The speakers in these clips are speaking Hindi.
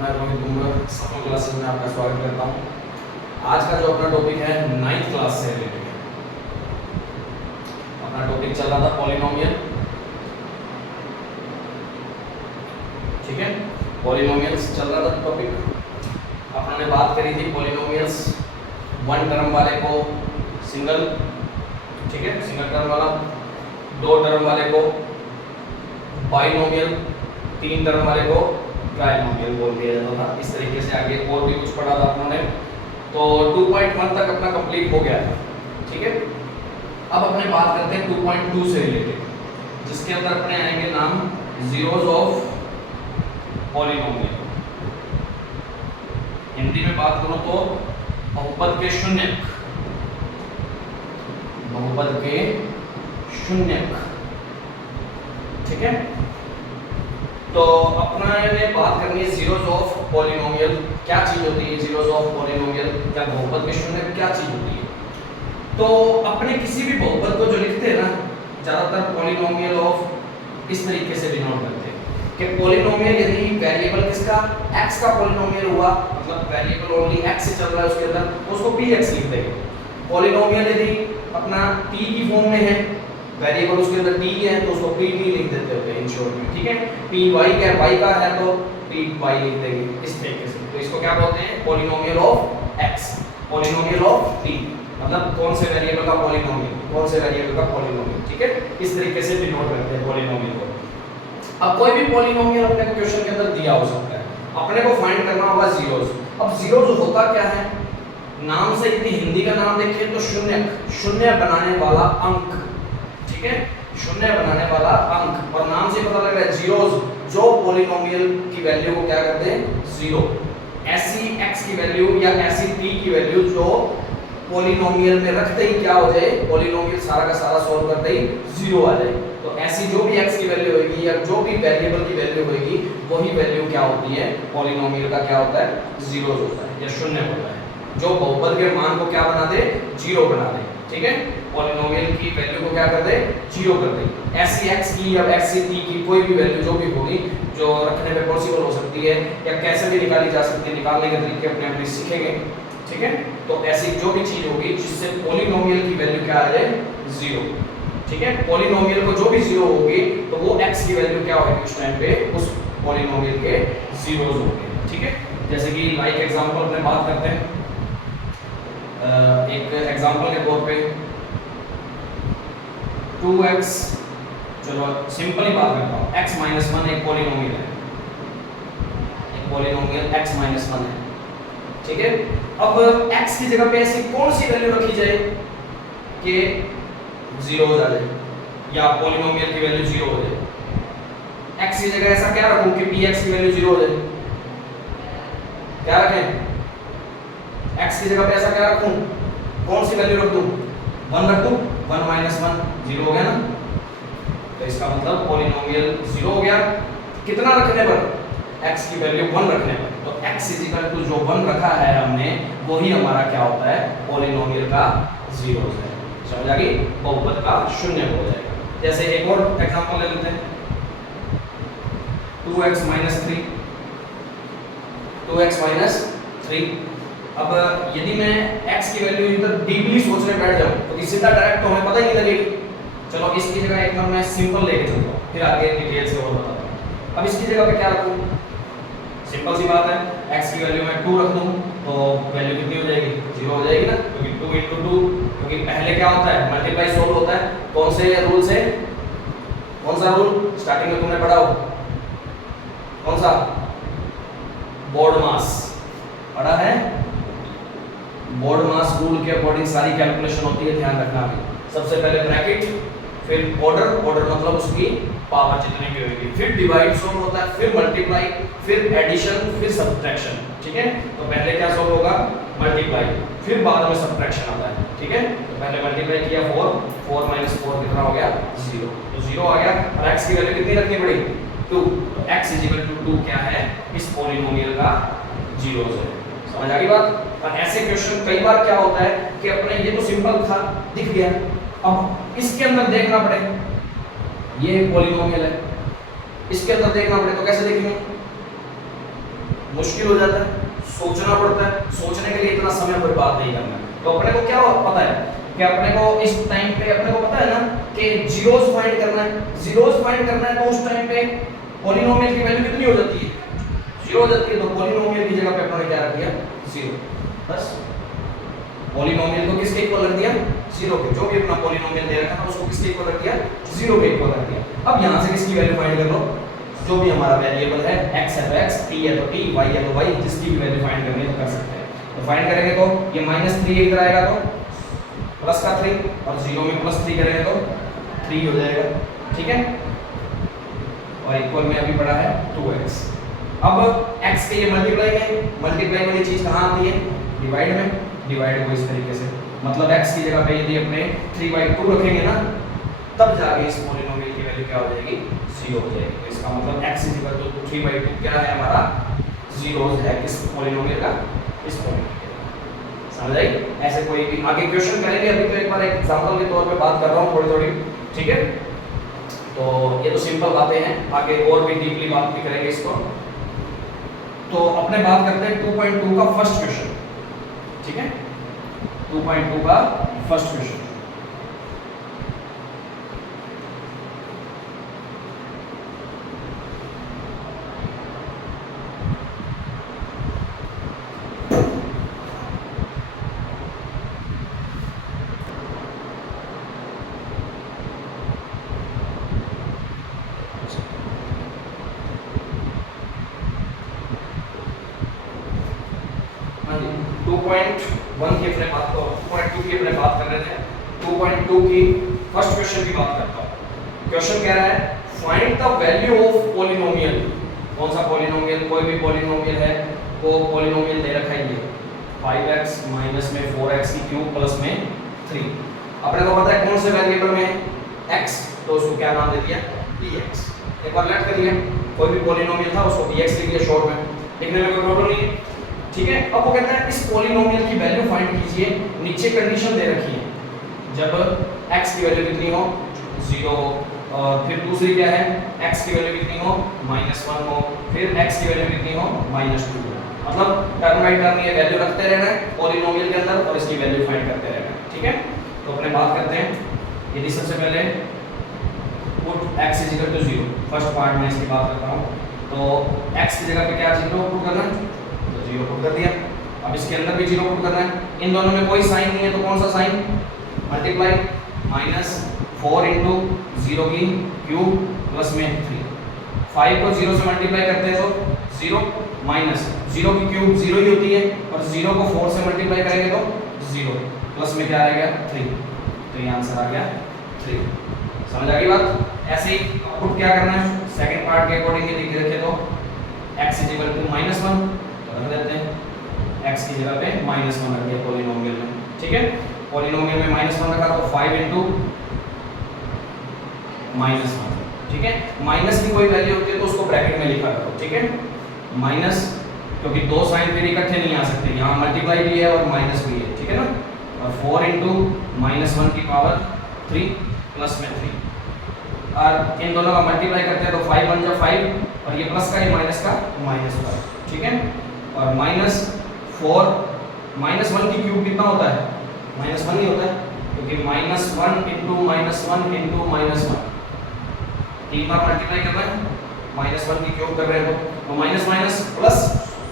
मैं रोहित कुमार सफल क्लासेस में आपका स्वागत करता हूँ। आज का जो अपना टॉपिक है 9th क्लास से रिलेटेड है। अपना टॉपिक चल रहा था पॉलिनोमियल, ठीक है। पॉलिनोमियल्स चल रहा था टॉपिक। अपना ने बात करी थी पॉलिनोमियल्स, वन टर्म वाले को सिंगल, ठीक है, सिंगल टर्म वाला, दो टर्म वाले को बाइनोमियल, तीन टर्म वाले को ट्राइनोमियल बोल दिया जाता था। इस तरीके से आगे और भी कुछ पढ़ा था अपने। तो 2.1 तक अपना कंप्लीट हो गया था, ठीक है। अब अपने बात करते हैं 2.2 से रिलेटेड, जिसके अंदर अपने आएंगे नाम जीरोस ऑफ पॉलिनोमियल। हिंदी में बात करूं तो बहुपद के शून्यक, बहुपद के शून्यक, ठीक है। तो अपना ने बात करनी है जीरोस ऑफ पॉलिनोमियल क्या चीज होती है, जीरोस ऑफ पॉलिनोमियल या बहुपद के शून्यक क्या चीज होती है। तो अपने किसी भी बहुपद को जो लिखते हैं ना, ज्यादातर पॉलिनोमियल ऑफ इस तरीके से डिनोट करते हैं कि पॉलिनोमियल यदि वेरिएबल किसका x का पॉलिनोमियल हुआ, मतलब वेरिएबल ओनली x से चल रहा है उसके अंदर, तो उसको px लिख देंगे। पॉलिनोमियल यदि अपना p की फॉर्म में है, वेरिएबल उसके अंदर t है, तो उसको pt लिख देते होते हैं इन शॉर्ट में, ठीक है। py क्या y का है तो py लिख देंगे इस तरीके से। तो इसको क्या बोलते हैं, polynomial of x, polynomial of t, मतलब कौन से वेरिएबल का पॉलिनोमियल, कौन से वेरिएबल का पॉलिनोमियल, ठीक है। इस तरीके से डिनोट करते हैं पॉलिनोमियल को। अब कोई भी पॉलिनोमियल अपने को क्वेश्चन के अंदर दिया हो सकता है, अपने को फाइंड करना होगा जीरोस। अब जीरोस होता क्या है, नाम से यदि हिंदी का नाम देखें तो शून्य, शून्य बनाने वाला अंक, ठीक है, शून्य बनाने वाला अंक। और नाम से पता लग रहा है जीरोस, जो पॉलिनोमियल की वैल्यू को क्या करते हैं, जीरो। ऐसी x की वैल्यू या ऐसी t की वैल्यू जो पॉलिनोमियल में रखते ही क्या हो जाए, पॉलिनोमियल सारा का सारा सॉल्व करते ही जीरो आ जाए। तो ऐसी जो भी x की वैल्यू होगी या जो भी वेरिएबल की वैल्यू होगी, वही वैल्यू क्या होती है, पॉलिनोमियल का क्या होता है, जीरो होता है या शून्य होता है। जो बहुपद के मान को क्या बना दे, जीरो बना दे, ठीक है। पॉलिनोमियल की वैल्यू को क्या कर दे, जीरो कर दे। ऐसी x की या ऐसी t की कोई भी वैल्यू जो भी होगी, जो रखने में पॉसिबल हो सकती है या कैसे भी निकाली जा सकती है, निकालने के तरीके अपने आप सीखेंगे, ठीक है। तो ऐसी जो भी चीज होगी जिससे पॉलिनोमियल की वैल्यू क्या आ जाए, जीरो, ठीक है। पॉलिनोमियल को जो भी जीरो होगी तो वो x की वैल्यू क्या होगी उस टाइम पे, उस पॉलिनोमियल के जीरोस होंगे, ठीक है। जैसे कि लाइक एग्जांपल अपने बात करते हैं, एक एग्जांपल के तौर पे 2x, चलो सिंपल ही बात करता हूँ, x माइनस 1 एक पॉलिनोमियल है, एक पॉलिनोमियल x माइनस 1 है, ठीक है। अब x की जगह पे ऐसी कौन सी वैल्यू रखी जाए कि जीरो हो जाए या पॉलिनोमियल की वैल्यू जीरो हो जाए। x की जगह ऐसा क्या रखूं कि px की वैल्यू जीरो हो जाए, क्या रखें, x की जगह पे ऐसा क्या रखूं, कौन सी वैल्यू रख दूं, 1 रख दूं, 1 माइनस 1 जीरो हो गया ना। तो इसका मतलब पॉलिनोमियल जीरो हो गया, कितना रखने पर, x की वैल्यू 1 रखने पर। तो x टू जो 1 रखा है हमने, वही हमारा क्या होता है, पॉलिनोमियल का जीरो है। समझ आ गई, बहुपद का शून्य हो जाएगा। जैसे एक और एग्जांपल ले लेते हैं, 2x माइनस 3, 2x माइनस 3। अब यदि मैं x की वैल्यू इधर डीपली सोचने बैठ जाऊं तो सीधा डायरेक्ट तो हमें पता ही नहीं लगेगी। चलो इसकी जगह एक मैं सिंपल लेके चलता हूं, फिर आगे डिटेल से और बताता हूं। अब इसकी जगह पे क्या रखूं, सिंपल सी बात है, x की वैल्यू मैं 2 रख दूं तो वैल्यू कितनी हो जाएगी, 0 हो जाएगी ना, क्योंकि 2 × 2, क्योंकि पहले क्या होता है, मल्टीप्लाई सोल्व होता है। कौन से रूल से, कौन सा रूल स्टार्टिंग में तुमने पढ़ा हो, कौन सा, BODMAS पढ़ा है, BODMAS रूल के अकॉर्डिंग सारी कैलकुलेशन होती है, ध्यान रखना है। सबसे पहले ब्रैकेट, फिर ऑर्डर, ऑर्डर मतलब उसकी पावर जितनी भी होगी, फिर डिवाइड सोल्व होता है, फिर मल्टीप्लाई, फिर एडिशन, फिर सब्ट्रैक्शन, ठीक है। तो पहले क्या सोल्व होगा, मल्टीप्लाई, फिर बाद में सब्ट्रैक्शन आता है, ठीक है। तो पहले मल्टीप्लाई किया 4, 4 माइनस 4 कितना हो गया, 0, तो 0 आ गया। और x की वैल्यू कितनी रखनी पड़ी, 2, तो x = 2 क्या है, इस पॉलिनोमियल का जीरोस है। समझ आ गई बात। और ऐसे क्वेश्चन कई बार क्या होता है कि अपने ये तो सिंपल था, दिख गया, अब इसके अंदर देखना पड़े, ये पॉलिनोमियल है, इसके अंदर देखना पड़े तो कैसे देखेंगे, मुश्किल हो जाता है, सोचना पड़ता है, सोचने के लिए इतना समय बर्बाद नहीं करना है। तो अपने को क्या पता है कि अपने को इस टाइम पे अपने को पता है ना कि जीरोस फाइंड करना है, जीरोस फाइंड करना है, तो उस टाइम पे पॉलिनोमियल की वैल्यू कितनी हो जाती है, 0 हो जाती है। तो पॉलिनोमियल की जगह पे अपने क्या रख दिया, 0। बस पॉलिनोमियल को किसके इक्वल रख दिया, 0 के। जो भी अपना पॉलिनोमियल दे रखा था उसको किसके इक्वल रख दिया, 0 के इक्वल रख दिया। अब यहां से किसकी वैल्यू फाइंड कर लो, जो भी हमारा वेरिएबल है, x है तो x, t है तो t, y है तो y, जिसकी भी वैल्यू फाइंड करनी है तो कर सकते हैं। तो फाइंड करेंगे तो ये -3 इधर आएगा तो प्लस का 3, और 0 में +3 करेंगे तो 3 हो जाएगा, ठीक है। और इक्वल में अभी पड़ा है 2x। अब x के ये मल्टीप्लाई वाली चीज कहाँ आती है, डिवाइड में। डिवाइड को इस तरीके से, मतलब x की जगह पे यदि अपने 3/2 रखेंगे ना, तब जाके इस पॉलिनोमियल की वैल्यू क्या हो जाएगी, 0 हो जाएगी। तो इसका मतलब x 3/2 क्या है हमारा, 0 है किस पॉलिनोमियल का, इस पॉलिनोमियल। समझ आई? ऐसे कोई भी आगे क्वेश्चन करेंगे, अभी तो एक बार एग्जांपल के तौर पे बात कर रहा हूँ थोड़ी, ठीक है। तो ये तो सिंपल बातें हैं, आगे और भी डीपली बात भी करेंगे इसको। तो अपने बात करते हैं 2.2 का फर्स्ट क्वेश्चन, ठीक है। 2.2 का फर्स्ट क्वेश्चन, फर्स्ट क्वेश्चन की बात करता हूं। क्वेश्चन कह रहा है find the value of polynomial. कौन सा पॉलिनोमियल, कोई भी पॉलिनोमियल है, वो पॉलिनोमियल दे रखा है ये 5x माइनस में 4x की क्यूब प्लस में 3। अपने को पता है कौन से वेरिएबल में x, तो उसको क्या नाम दे दिया, dx। एक बार लेट कर लिया, कोई भी पॉलिनोमियल था उसको dx लिख लिया शॉर्ट में, लिखने में कोई प्रॉब्लम नहीं है, ठीक है। अब वो कहता है इस पॉलिनोमियल की वैल्यू फाइंड कीजिए। नीचे कंडीशन दे रखी है, जब x की वैल्यू कितनी हो, 0 हो, और फिर दूसरी क्या है, x की वैल्यू कितनी हो, -1 हो, फिर x की वैल्यू कितनी हो, -2 हो। मतलब टर्म बाय टर्म ये वैल्यू रखते रहना है पॉलिनोमियल के अंदर और इसकी वैल्यू फाइंड करते रहना है, ठीक है। तो अपने बात करते हैं, यदि सबसे पहले पुट x 0, फर्स्ट पार्ट में इसकी बात करता हूं। तो x की जगह पे क्या 0 पुट करना है, तो 0 पुट कर दिया। अब इसके अंदर भी 0 पुट करना है। इन दोनों में कोई साइन नहीं है, तो कौन सा साइन, मल्टीप्लाई, -4 × 0 की क्यूब प्लस में 3। 5 को 0 से मल्टीप्लाई करते हैं तो 0 माइनस 0 की क्यूब 0 ही होती है, और 0 को 4 से मल्टीप्लाई करेंगे तो 0 प्लस में क्या आएगा, 3। तो ये आंसर आ गया 3। समझ आ गई बात? ऐसे ही आउटपुट क्या करना है, सेकंड पार्ट के अकॉर्डिंग लिख के रखे तो x -1 तो रख देते हैं, x की जगह पे -1 रख दिया पॉलिनोमियल में, ठीक है। पॉलिनोमियल में -1 रखा तो 5 × -1, ठीक है। माइनस की कोई वैल्यू होती है तो उसको ब्रैकेट में लिखा करो, ठीक है। माइनस, क्योंकि दो साइन फिर इकट्ठे नहीं आ सकते, यहाँ मल्टीप्लाई भी है और माइनस भी है, ठीक है ना। और 4 × -1 की पावर 3 प्लस में 3, और इन दोनों का मल्टीप्लाई करते हैं तो 5 × 1 = 5, और ये प्लस का, ये माइनस का -1, ठीक है। और -4 -1 की क्यूब कितना होता है, -1 ही होता है, क्योंकि -1 × -1 × -1 तीन बार मल्टीप्लाई कर रहे हैं, -1 की क्यूब कर रहे हैं तो minus minus plus,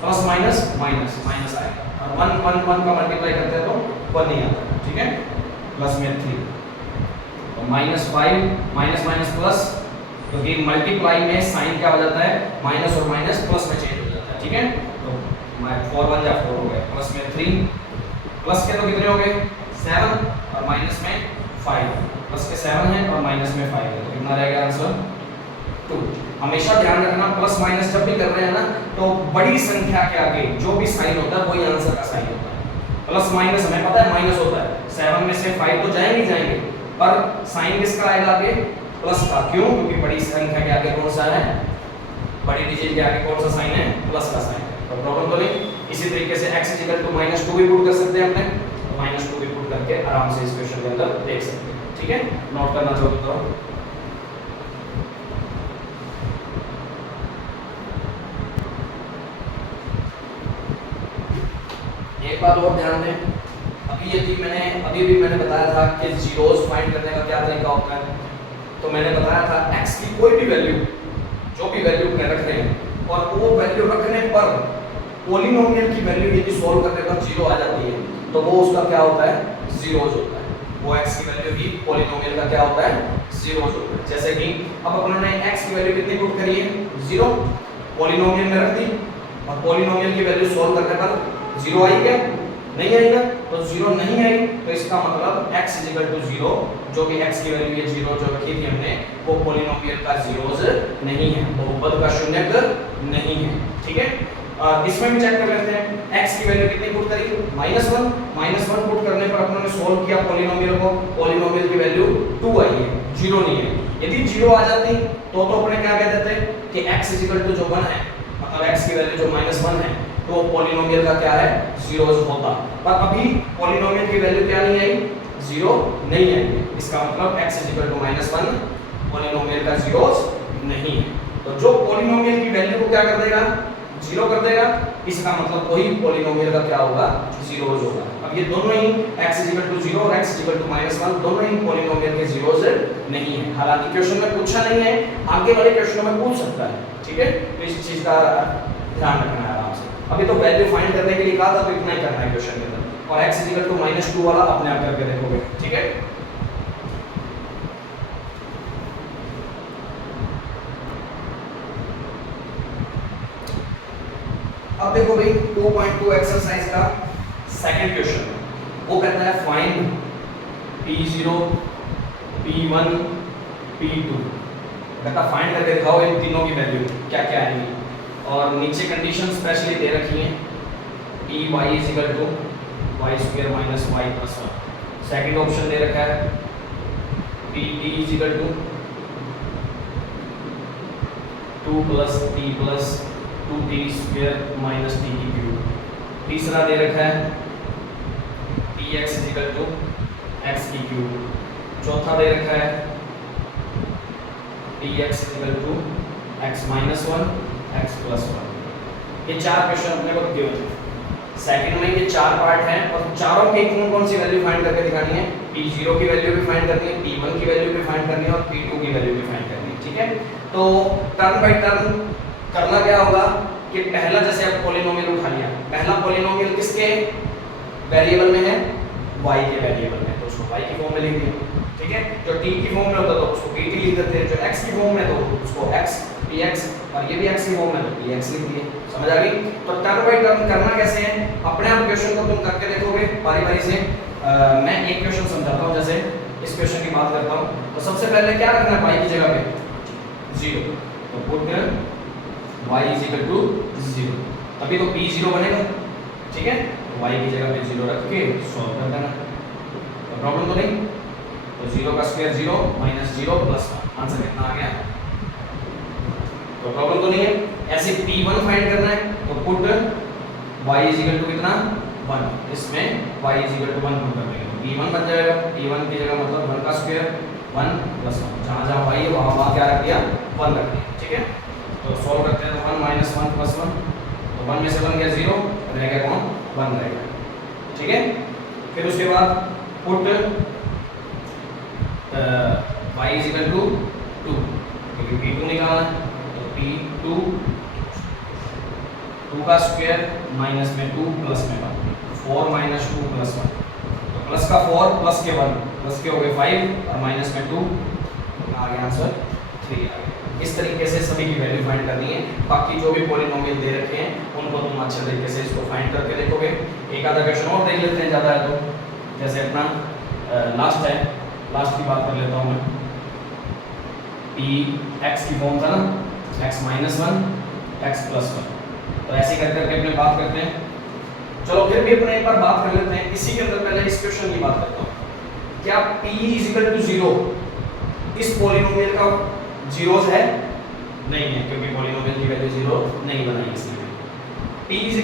plus minus minus minus आएगा, और 1 का मल्टीप्लाई करते हैं तो 1 ही आता है, ठीक है। प्लस में 3, तो -5 माइनस माइनस प्लस, क्योंकि मल्टीप्लाई में साइन क्या हो जाता है, माइनस और माइनस प्लस में चेंज हो जाता है, ठीक है। तो 4 × 1 = 4 हो गया, प्लस में 3, प्लस के तो कितने हो गए 7, और माइनस में 5, प्लस के 7 है और माइनस में 5 है, तो कितना रहेगा आंसर 2। हमेशा ध्यान रखना प्लस माइनस जब भी कर रहे हैं ना, तो बड़ी संख्या के आगे जो भी साइन होता है वही आंसर का साइन होता है। प्लस माइनस हमें पता है माइनस होता है, 7 में से 5 तो जाएंगे, पर साइन किसका आएगा आगे, प्लस का। क्यों? क्योंकि बड़ी संख्या के आगे कौन सा है, बड़ी डिजिट के आगे कौन सा साइन है, प्लस का साइन है। तो प्रॉब्लम तो नहीं। इसी तरीके से x -2 भी पुट कर सकते हैं अपने, तो -2 भी पुट करके आराम से इस क्वेश्चन के अंदर देख सकते हैं, ठीक है। नोट करना चाहो तो एक बात और ध्यान दें, अभी भी मैंने बताया था कि जीरोस फाइंड करने का क्या तरीका होता है। तो मैंने बताया था x की कोई भी वैल्यू, जो भी वैल्यू मैं रख रहे हैं, और वो वैल्यू रखने पर पॉलिनोमियल की वैल्यू यदि सॉल्व करने पर जीरो आ जाती है तो वो उसका क्या होता है, जीरोस होता है। वो x की वैल्यू भी पॉलिनोमियल का क्या होता है, जीरोस होता है। जैसे कि अब अपन ने x की वैल्यू कितनी पुट करी है, जीरो, पॉलिनोमियल में रख दी, और पॉलिनोमियल की वैल्यू सॉल्व करने पर जीरो आई क्या, नहीं आएगा। तो जीरो नहीं आई तो इसका मतलब x इक्वल टू जीरो, जो कि x की वैल्यू ये जीरो जो रखी थी हमने, वो पॉलिनोमियल का जीरोस नहीं है, बहुपद का शून्यक नहीं है। ठीक है, इसमें भी चेक कर लेते हैं। x की वैल्यू कितनी पुट करी, -1, -1 पुट करने पर अपने सोल्व किया पॉलिनोमियल को, पॉलिनोमियल की वैल्यू 2 आई है, जीरो नहीं है। यदि जीरो आ जाती तो अपने क्या कह देते कि x इक्वल टू जो 1 है, मतलब x की वैल्यू जो -1 है, तो पॉलिनोमियल का क्या है, जीरोस होता। पर अभी पॉलिनोमियल की वैल्यू क्या नहीं आई, जीरो नहीं आई। इसका मतलब x -1 पॉलिनोमियल का जीरोस नहीं है। तो जो पॉलिनोमियल की वैल्यू को क्या कर देगा, जीरो कर देगा, इसका मतलब वही पॉलिनोमियल का क्या होगा, जीरोस होगा। अब ये दोनों ही x = 0 और x = -1 दोनों ही पॉलिनोमियल के जीरोस नहीं है। हालांकि क्वेश्चन में पूछा नहीं है, आगे वाले क्वेश्चनों में पूछ सकता है। ठीक है, तो इस चीज का ध्यान रखना है आराम से। अभी तो वैल्यू फाइंड करने के लिए कहा था, तो इतना ही करना है क्वेश्चन के अंदर, और x = -2 वाला अपने आप करके देखोगे। ठीक है, अब देखो भाई 2.2 एक्सरसाइज का सेकंड क्वेश्चन, वो कहता है फाइंड p0 p1 p2। कहता फाइंड करके दिखाओ इन तीनों की वैल्यू क्या क्या आएंगी, और नीचे कंडीशन स्पेशली दे रखी हैं, py = y² - y + 1। Second option दे रखा है pt = 2 + t + 2t² - t³। तीसरा दे रखा है px = x³। चौथा दे रखा है px = x - 1 x + 1। ये चार क्वेश्चन अपने को दिए हुए हैं। सेकंड में ये चार पार्ट हैं, और चारों की कौन सी वैल्यू फाइंड करके दिखानी है, p0 की वैल्यू भी फाइंड करनी है, p1 की वैल्यू भी फाइंड करनी है, और p2 की वैल्यू भी फाइंड करनी है। ठीक है, तो टर्न बाय टर्न करना क्या होगा कि पहला जैसे आप पॉलिनोमियल उठा लिया, पहला पॉलिनोमियल किसके वेरिएबल में है, y के वेरिएबल में, तो उसको y की फॉर्म में लिख दिया। ठीक है, जो t की फॉर्म में होता तो उसको pt लिख देते हैं, जो x की फॉर्म में तो उसको x px, और ये भी x की फॉर्म में तो px लिख दिए। समझ आ गई। तो टर्न बाय टर्न करना कैसे है, अपने आप क्वेश्चन को तुम करके देखोगे बारी बारी से। मैं एक क्वेश्चन समझाता हूँ, जैसे इस क्वेश्चन की बात करता हूँ। तो सबसे पहले क्या रखना है, y की जगह पे 0, तो पुट y = 0, तभी तो p0 बनेगा। ठीक है, तो y की जगह पे 0 रख के सॉल्व कर देना, तो प्रॉब्लम तो नहीं। तो 0 का स्क्वायर 0 - 0 + 1, आंसर कितना आ गया, तो प्रॉब्लम तो नहीं है। ऐसे p1 फाइंड करना है, तो पुट y = कितना 1, इसमें y = 1 पुट कर देंगे, तो p1 बन जाएगा। p1 की जगह मतलब 1 का स्क्वायर 1 + 1, जहाँ जहाँ y है वहाँ क्या रख दिया, 1 रख दिया। ठीक है, तो सॉल्व करते हैं, तो 1 - 1 + 1, तो 1 में से 1 गया 0, रह गया कौन, 1 रह गया। ठीक है, फिर उसके बाद पुट y = 2, क्योंकि p2 निकालना है, तो p2 2 का स्क्वायर माइनस में 2 प्लस में 1, 4 - 2 + 1, तो प्लस का 4 प्लस के 1, प्लस के हो गए 5 और माइनस में 2, आ गया आंसर 3 आ गया। इस तरीके से सभी की वैल्यू फाइंड करनी है। बाकी जो भी पॉलिनोमियल दे रखे हैं उनको तुम अच्छे तरीके से इसको फाइंड करके देखोगे। एक आधा क्वेश्चन और देख लेते हैं, ज़्यादा है तो, जैसे अपना लास्ट है, लास्ट की बात कर लेता हूँ मैं। x की फॉर्म था ना, x - 1 x + 1, तो ऐसे कर करके अपने बात करते हैं। चलो फिर भी अपने एक बार बात कर लेते हैं इसी के अंदर। पहले इस क्वेश्चन की बात करता हूँ, क्या p = 0 इस पॉलिनोमियल का जीरोस है, नहीं है, क्योंकि पॉलिनोमियल की वैल्यू 0 नहीं बनाई इसने। y =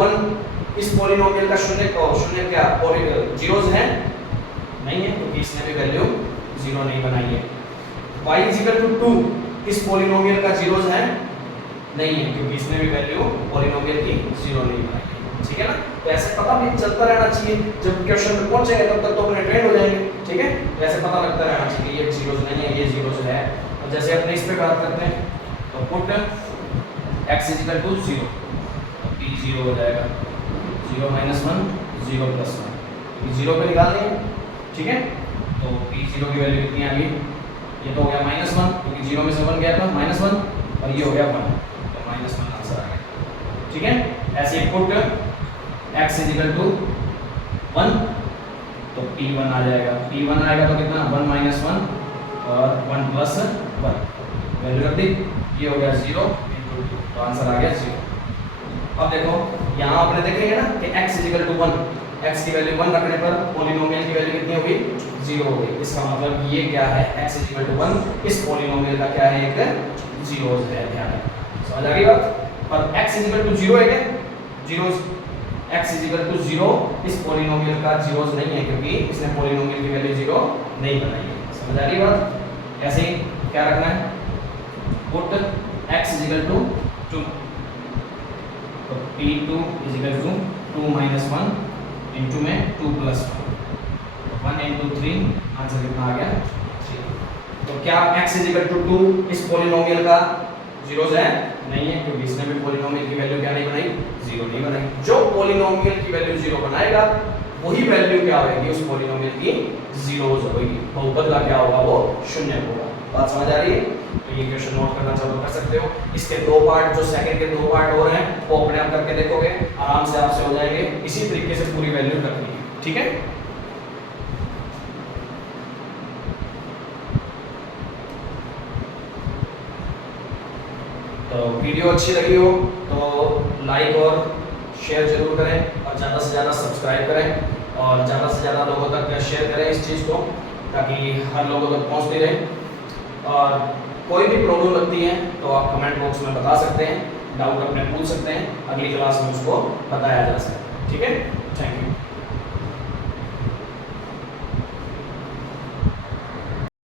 1 इस पॉलिनोमियल का शून्य क्या जीरोस है, नहीं है, क्योंकि इसने भी वैल्यू 0 नहीं बनाई है। y = 2 इस पॉलिनोमियल का जीरोस है, नहीं है, क्योंकि इसने भी वैल्यू पॉलिनोमियल की 0 नहीं बनाई है। ठीक है ना। तो ऐसे पता भी चलता रहना चाहिए, जब क्वेश्चन में पहुंचेंगे तब तक तो अपने ट्रेंड हो जाएंगे, ठीक है। तो ऐसे पता लगता रहना चाहिए ये जीरोस नहीं है, ये जीरोस है। और जैसे अपने इस पे बात करते हैं तो put x is equal to 0, तो p 0 हो जाएगा, 0 माइनस 1 0 प्लस 1, ये 0 पे निकाल देंगे, ठीक है। तो p 0 की वैल्यू कितनी आ गई, ये तो हो गया -1 क्योंकि 0 में से 1 गया था -1, और ये हो गया 1, तो -1 आंसर आ गया, ठीक है। ऐसे put x is equal to 1, तो p1 आ जाएगा, p1 आएगा तो कितना 1 माइनस 1 और 1 प्लस 1, वैल्यू रख दी, ये हो गया 0 इंटू 2, तो आंसर आ गया 0। अब देखो यहाँ आपने देखेंगे ना कि x is equal to 1, x की वैल्यू 1 रखने पर पॉलिनोमियल की वैल्यू कितनी होगी, 0 हो गई। इसका मतलब ये क्या है, x इज इक्वल टू 1 इस पॉलिनोमियल का क्या है, एक जीरोस है, ध्यान रखना, समझ आ गई बात। पर x इज इक्वल टू 0 है क्या, zeros, x is equal to 0 इस पॉलिनोमियल का जीरोस नहीं है क्योंकि इसने पॉलिनोमियल की वैल्यू 0 नहीं बनाई है, समझ आ रही बात। ऐसे ही क्या रखना है, put x is equal to 2, तो p2 is equal to 2 minus 1 into में 2 प्लस 1 इंटू 3, आंसर कितना आ गया 3। तो क्या x इज इक्वल टू 2 इस पॉलिनोमियल का जीरोस है, नहीं है क्योंकि इसने भी पॉलिनोमियल की वैल्यू क्या नहीं बनाई, 0 नहीं बनाई। जो पॉलिनोमियल की वैल्यू 0 बनाएगा वही वैल्यू क्या होगी, उस पॉलिनोमियल की जीरोस होगी, बहुपद का क्या होगा, वो शून्य होगा। बात समझ आ रही है। तो ये क्वेश्चन नोट करना चाहो तो कर सकते हो। इसके दो पार्ट, जो सेकंड के दो पार्ट और हैं वो अपने आप करके देखोगे, आराम से आपसे हो जाएंगे। इसी तरीके से पूरी वैल्यू रखनी है, ठीक है। तो वीडियो अच्छी लगी हो तो लाइक और शेयर जरूर करें, और ज़्यादा से ज़्यादा सब्सक्राइब करें, और ज़्यादा से ज़्यादा लोगों तक शेयर करें इस चीज़ को, ताकि हर लोगों तक पहुंचती रहे। और कोई भी प्रॉब्लम लगती है तो आप कमेंट बॉक्स में बता सकते हैं, डाउट अपने पूछ सकते हैं, अगली क्लास में उसको बताया जा सकता है, ठीक है। Thank you.